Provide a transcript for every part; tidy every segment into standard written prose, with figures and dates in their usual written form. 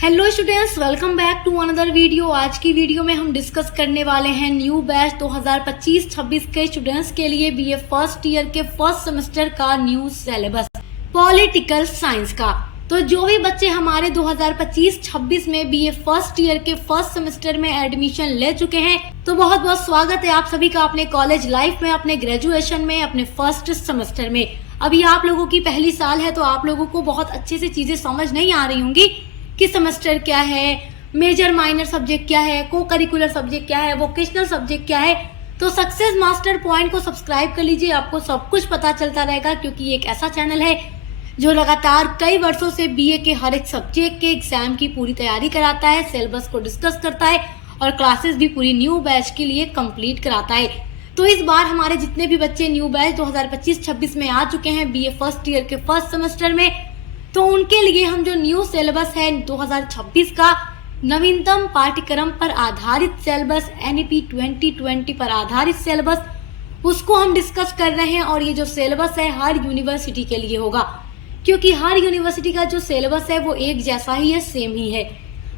Hello students, welcome back to another video. आज की video में हम डिस्कस करने वाले हैं न्यू बैच 2025-26 के स्टूडेंट्स के लिए बीए फर्स्ट ईयर के फर्स्ट सेमेस्टर का न्यू सिलेबस पॉलिटिकल साइंस का। तो जो भी बच्चे हमारे 2025-26 में बीए फर्स्ट ईयर के फर्स्ट सेमेस्टर में एडमिशन ले चुके हैं, तो बहुत बहुत स्वागत है आप सभी का अपने कॉलेज लाइफ में, अपने ग्रेजुएशन में, अपने फर्स्ट सेमेस्टर में। अभी आप लोगों की पहली साल है तो आप लोगों को बहुत अच्छे से चीजें समझ नहीं आ रही होंगी कि सेमेस्टर क्या है, मेजर माइनर सब्जेक्ट क्या है, को करिकुलर सब्जेक्ट क्या है, वोकेशनल सब्जेक्ट क्या है। तो सक्सेस मास्टर पॉइंट को सब्सक्राइब कर लीजिए, आपको सब कुछ पता चलता रहेगा, क्योंकि ये एक ऐसा चैनल है जो लगातार कई वर्षों से बीए के हर एक सब्जेक्ट के एग्जाम की पूरी तैयारी कराता है, सिलेबस को डिस्कस करता है और क्लासेस भी पूरी न्यू बैच के लिए कंप्लीट कराता है। तो इस बार हमारे जितने भी बच्चे न्यू बैच 2025-26 में आ चुके हैं बीए फर्स्ट ईयर के फर्स्ट सेमेस्टर में, तो उनके लिए हम जो न्यू सिलेबस है 2026 का नवीनतम पाठ्यक्रम पर आधारित सिलेबस एनईपी 2020 पर आधारित सिलेबस, उसको हम डिस्कस कर रहे हैं। और ये जो सिलेबस है हर यूनिवर्सिटी के लिए होगा, क्योंकि हर यूनिवर्सिटी का जो सिलेबस है वो एक जैसा ही है, सेम ही है।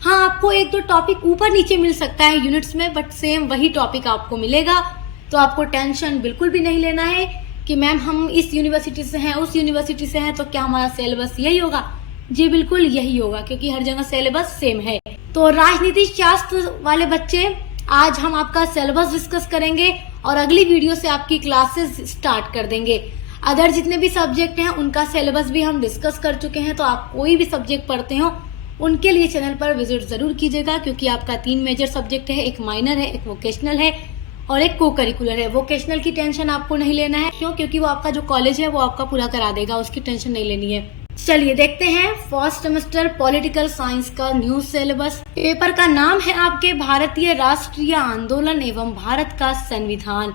हाँ, आपको एक दो टॉपिक ऊपर नीचे मिल सकता है यूनिट्स में, बट सेम वही टॉपिक आपको मिलेगा। तो आपको टेंशन बिल्कुल भी नहीं लेना है कि मैम हम इस यूनिवर्सिटी से हैं, उस यूनिवर्सिटी से हैं, तो क्या हमारा सिलेबस यही होगा? जी बिल्कुल यही होगा, क्योंकि हर जगह सिलेबस सेम है। तो राजनीति शास्त्र वाले बच्चे, आज हम आपका सिलेबस डिस्कस करेंगे और अगली वीडियो से आपकी क्लासेस स्टार्ट कर देंगे। अदर जितने भी सब्जेक्ट हैं उनका सिलेबस भी हम डिस्कस कर चुके हैं, तो आप कोई भी सब्जेक्ट पढ़ते हो उनके लिए चैनल पर विजिट जरूर कीजिएगा, क्योंकि आपका 3 मेजर सब्जेक्ट है, एक माइनर है, एक वोकेशनल है और एक को करिकुलर है। वोकेशनल की टेंशन आपको नहीं लेना है, क्यों? क्योंकि वो आपका जो कॉलेज है वो आपका पूरा करा देगा, उसकी टेंशन नहीं लेनी है। चलिए देखते हैं फर्स्ट सेमेस्टर पॉलिटिकल साइंस का न्यू सिलेबस। पेपर का नाम है आपके भारतीय राष्ट्रीय आंदोलन एवं भारत का संविधान।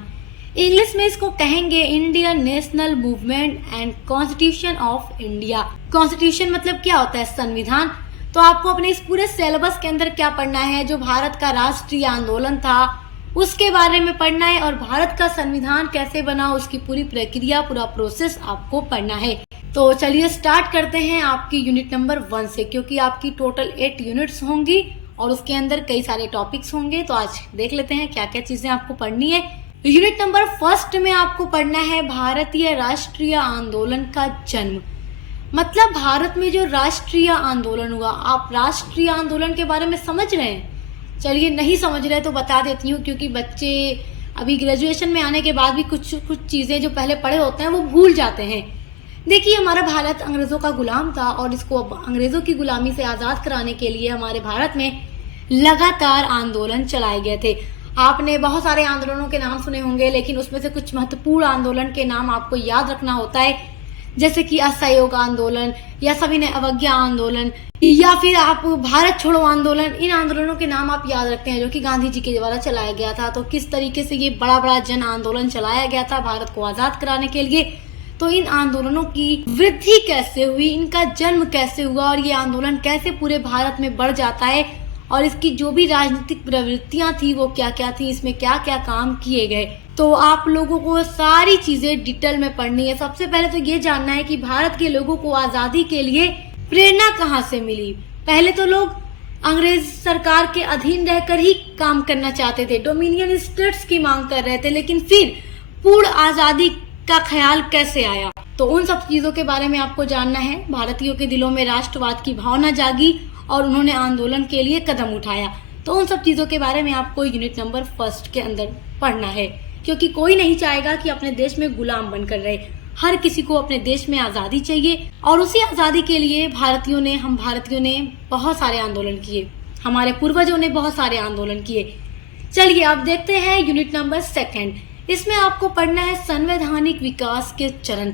इंग्लिश में इसको कहेंगे Indian national movement and constitution of India. Constitution मतलब क्या होता है? संविधान। तो आपको अपने इस पूरे सिलेबस के अंदर क्या पढ़ना है? जो भारत का राष्ट्रीय आंदोलन था उसके बारे में पढ़ना है, और भारत का संविधान कैसे बना उसकी पूरी प्रक्रिया, पूरा प्रोसेस आपको पढ़ना है। तो चलिए स्टार्ट करते हैं आपकी यूनिट नंबर 1 से, क्योंकि आपकी टोटल 8 यूनिट्स होंगी और उसके अंदर कई सारे टॉपिक्स होंगे। तो आज देख लेते हैं क्या क्या चीजें आपको पढ़नी है। यूनिट नंबर 1 में आपको पढ़ना है भारतीय राष्ट्रीय आंदोलन का जन्म। मतलब भारत में जो राष्ट्रीय आंदोलन हुआ, आप राष्ट्रीय आंदोलन के बारे में समझ रहे हैं? चलिए नहीं समझ रहे तो बता देती हूँ, क्योंकि बच्चे अभी ग्रेजुएशन में आने के बाद भी कुछ चीजें जो पहले पढ़े होते हैं वो भूल जाते हैं। देखिए, हमारा भारत अंग्रेजों का गुलाम था और इसको अंग्रेजों की गुलामी से आजाद कराने के लिए हमारे भारत में लगातार आंदोलन चलाए गए थे। आपने बहुत सारे आंदोलनों के नाम सुने होंगे, लेकिन उसमें से कुछ महत्वपूर्ण आंदोलन के नाम आपको याद रखना होता है, जैसे कि असहयोग आंदोलन या सविनय अवज्ञा आंदोलन या फिर आप भारत छोड़ो आंदोलन। इन आंदोलनों के नाम आप याद रखते हैं, जो कि गांधी जी के द्वारा चलाया गया था। तो किस तरीके से ये बड़ा बड़ा जन आंदोलन चलाया गया था भारत को आजाद कराने के लिए। तो इन आंदोलनों की वृद्धि कैसे हुई, इनका जन्म कैसे हुआ और ये आंदोलन कैसे पूरे भारत में बढ़ जाता है, और इसकी जो भी राजनीतिक प्रवृत्तियां थी वो क्या क्या थी, इसमें क्या क्या काम किए गए। तो आप लोगों को सारी चीजें डिटेल में पढ़नी है। सबसे पहले तो ये जानना है कि भारत के लोगों को आजादी के लिए प्रेरणा कहाँ से मिली। पहले तो लोग अंग्रेज सरकार के अधीन रहकर ही काम करना चाहते थे, डोमिनियन स्टेट्स की मांग कर रहे थे, लेकिन फिर पूर्ण आजादी का ख्याल कैसे आया, तो उन सब चीजों के बारे में आपको जानना है। भारतीयों के दिलों में राष्ट्रवाद की भावना जागी और उन्होंने आंदोलन के लिए कदम उठाया। तो उन सब चीजों के बारे में आपको यूनिट नंबर 1 के अंदर पढ़ना है, क्योंकि कोई नहीं चाहेगा कि अपने देश में गुलाम बनकर रहे। हर किसी को अपने देश में आजादी चाहिए, और उसी आजादी के लिए हम भारतीयों ने बहुत सारे आंदोलन किए, हमारे पूर्वजों ने बहुत सारे आंदोलन किए। चलिए अब देखते हैं यूनिट नंबर 2। इसमें आपको पढ़ना है संवैधानिक विकास के चरण।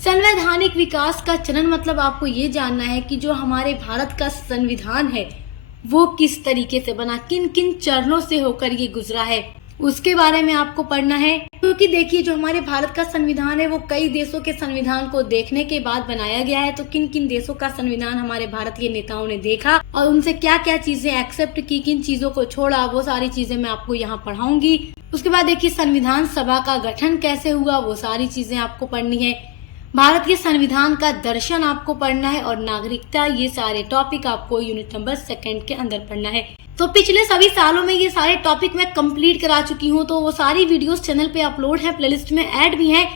संवैधानिक विकास का चरण मतलब आपको ये जानना है कि जो हमारे भारत का संविधान है वो किस तरीके से बना, किन किन चरणों से होकर ये गुजरा है, उसके बारे में आपको पढ़ना है। क्योंकि देखिए, जो हमारे भारत का संविधान है वो कई देशों के संविधान को देखने के बाद बनाया गया है। तो किन किन देशों का संविधान हमारे भारतीय नेताओं ने देखा और उनसे क्या क्या चीजें एक्सेप्ट की, किन चीजों को छोड़ा, वो सारी चीजें मैं आपको यहाँ पढ़ाऊंगी। उसके बाद देखिए, संविधान सभा का गठन कैसे हुआ, वो सारी चीजें आपको पढ़नी है। भारत के संविधान का दर्शन आपको पढ़ना है और नागरिकता, ये सारे टॉपिक आपको यूनिट नंबर 2 के अंदर पढ़ना है। तो पिछले सभी सालों में ये सारे टॉपिक मैं कंप्लीट करा चुकी हूँ, तो वो सारी वीडियोस चैनल पे अपलोड है, प्लेलिस्ट में ऐड भी है।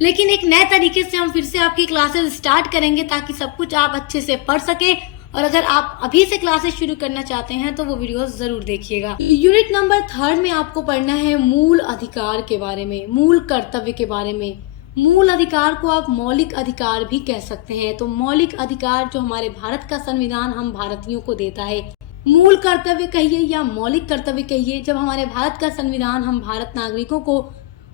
लेकिन एक नए तरीके से हम फिर से आपकी क्लासेस स्टार्ट करेंगे ताकि सब कुछ आप अच्छे से पढ़ सके। और अगर आप अभी से क्लासेस शुरू करना चाहते हैं तो वो वीडियोस जरूर देखिएगा। यूनिट नंबर 3 में आपको पढ़ना है मूल अधिकार के बारे में, मूल कर्तव्य के बारे में। मूल अधिकार को आप मौलिक अधिकार भी कह सकते हैं। तो मौलिक अधिकार जो हमारे भारत का संविधान हम भारतीयों को देता है, मूल कर्तव्य कहिए या मौलिक कर्तव्य कहिए, जब हमारे भारत का संविधान हम भारत नागरिकों को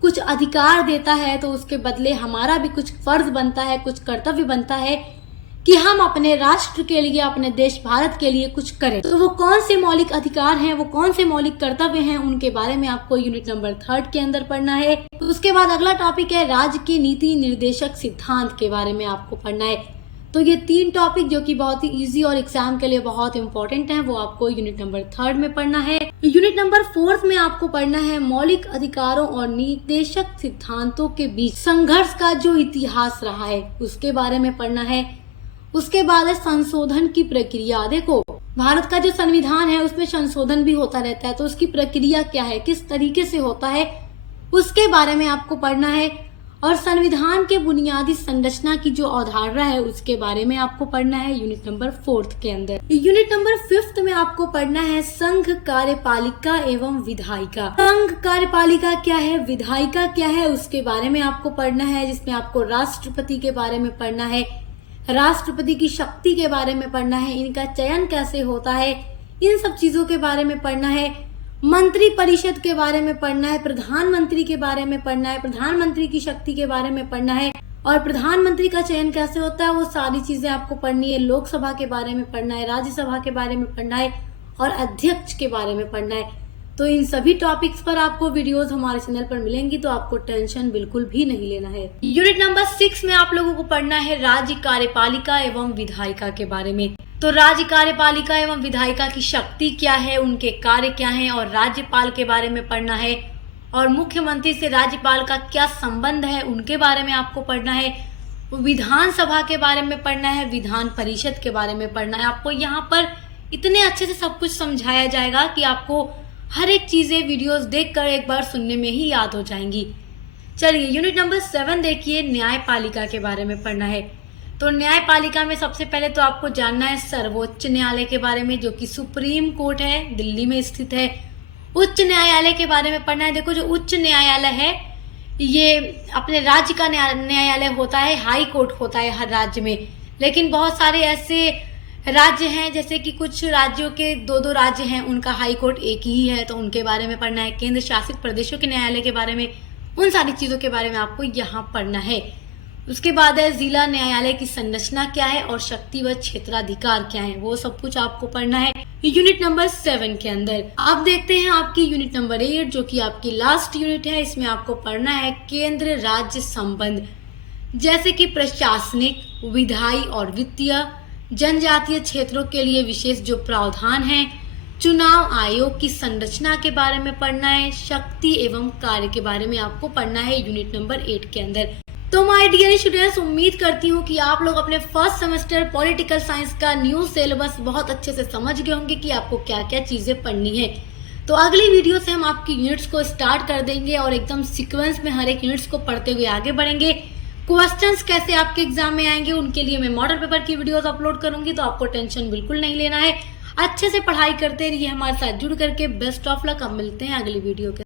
कुछ अधिकार देता है तो उसके बदले हमारा भी कुछ फर्ज बनता है, कुछ कर्तव्य बनता है कि हम अपने राष्ट्र के लिए, अपने देश भारत के लिए कुछ करें। तो वो कौन से मौलिक अधिकार हैं, वो कौन से मौलिक कर्तव्य हैं, उनके बारे में आपको यूनिट नंबर 3 के अंदर पढ़ना है। तो उसके बाद अगला टॉपिक है राज्य की नीति निर्देशक सिद्धांत के बारे में आपको पढ़ना है। तो ये 3 टॉपिक जो कि बहुत ही इजी और एग्जाम के लिए बहुत इंपॉर्टेंट हैं, वो आपको यूनिट नंबर 3 में पढ़ना है। यूनिट नंबर 4 में आपको पढ़ना है मौलिक अधिकारों और निर्देशक सिद्धांतों के बीच संघर्ष का जो इतिहास रहा है उसके बारे में पढ़ना है। उसके बाद है संशोधन की प्रक्रिया। देखो, भारत का जो संविधान है उसमें संशोधन भी होता रहता है, तो उसकी प्रक्रिया क्या है, किस तरीके से होता है, उसके बारे में आपको पढ़ना है। और संविधान के बुनियादी संरचना की जो अवधारणा है उसके बारे में आपको पढ़ना है यूनिट नंबर 4 के अंदर। यूनिट नंबर 5 में आपको पढ़ना है संघ कार्यपालिका एवं विधायिका। संघ कार्यपालिका क्या है, विधायिका क्या है, उसके बारे में आपको पढ़ना है, जिसमें आपको राष्ट्रपति के बारे में पढ़ना है, राष्ट्रपति की शक्ति के बारे में पढ़ना है, इनका चयन कैसे होता है, इन सब चीजों के बारे में पढ़ना है। मंत्री परिषद के बारे में पढ़ना है, प्रधानमंत्री के बारे में पढ़ना है, प्रधानमंत्री की शक्ति के बारे में पढ़ना है और प्रधानमंत्री का चयन कैसे होता है वो सारी चीजें आपको पढ़नी है। लोकसभा के बारे में पढ़ना है, राज्यसभा के बारे में पढ़ना है और अध्यक्ष के बारे में पढ़ना है। तो इन सभी टॉपिक्स पर आपको वीडियोस हमारे चैनल पर मिलेंगी, तो आपको टेंशन बिल्कुल भी नहीं लेना है। यूनिट नंबर 6 में आप लोगों को पढ़ना है राज्य कार्यपालिका एवं विधायिका के बारे में। तो राज्य कार्यपालिका एवं विधायिका की शक्ति क्या है, उनके कार्य क्या हैं और राज्यपाल के बारे में पढ़ना है। और मुख्यमंत्री से राज्यपाल का क्या संबंध है उनके बारे में आपको पढ़ना है। विधानसभा के बारे में पढ़ना है, विधान परिषद के बारे में पढ़ना है। आपको यहाँ पर इतने अच्छे से सब कुछ समझाया जाएगा कि आपको हर एक चीजें वीडियोस देखकर एक बार सुनने में ही याद हो जाएंगी। चलिए यूनिट नंबर 7 देखिए, न्यायपालिका के बारे में पढ़ना है। तो न्यायपालिका में सबसे पहले तो आपको जानना है सर्वोच्च न्यायालय के बारे में, जो कि सुप्रीम कोर्ट है, दिल्ली में स्थित है। उच्च न्यायालय के बारे में पढ़ना है। देखो, जो उच्च न्यायालय है ये अपने राज्य का न्यायालय होता है, हाई कोर्ट होता है हर राज्य में। लेकिन बहुत सारे ऐसे राज्य हैं, जैसे कि कुछ राज्यों के 2-2 राज्य हैं, उनका हाई कोर्ट एक ही है, तो उनके बारे में पढ़ना है। केंद्र शासित प्रदेशों के न्यायालय के बारे में, उन सारी चीजों के बारे में आपको यहाँ पढ़ना है। उसके बाद है जिला न्यायालय की संरचना क्या है और शक्ति व क्षेत्राधिकार क्या है, वो सब कुछ आपको पढ़ना है यूनिट नंबर 7 के अंदर। अब देखते हैं आपकी यूनिट नंबर 8, जो कि आपकी लास्ट यूनिट है। इसमें आपको पढ़ना है केंद्र राज्य संबंध, जैसे कि प्रशासनिक, विधायी और वित्तीय, जनजातीय क्षेत्रों के लिए विशेष जो प्रावधान है, चुनाव आयोग की संरचना के बारे में पढ़ना है, शक्ति एवं कार्य के बारे में आपको पढ़ना है यूनिट नंबर 8 के अंदर। तो माय डियर स्टूडेंट्स, उम्मीद करती हूँ कि आप लोग अपने फर्स्ट सेमेस्टर पॉलिटिकल साइंस का न्यू सिलेबस बहुत अच्छे से समझ गए होंगे कि आपको क्या क्या चीजें पढ़नी है। तो अगली वीडियो से हम आपकी यूनिट्स को स्टार्ट कर देंगे और एकदम सीक्वेंस में हर एक यूनिट्स को पढ़ते हुए आगे बढ़ेंगे। क्वेश्चंस कैसे आपके एग्जाम में आएंगे उनके लिए मैं मॉडल पेपर की वीडियोस अपलोड करूंगी, तो आपको टेंशन बिल्कुल नहीं लेना है। अच्छे से पढ़ाई करते रहिए, हमारे साथ जुड़ करके। Best of luck. अब मिलते हैं अगली वीडियो के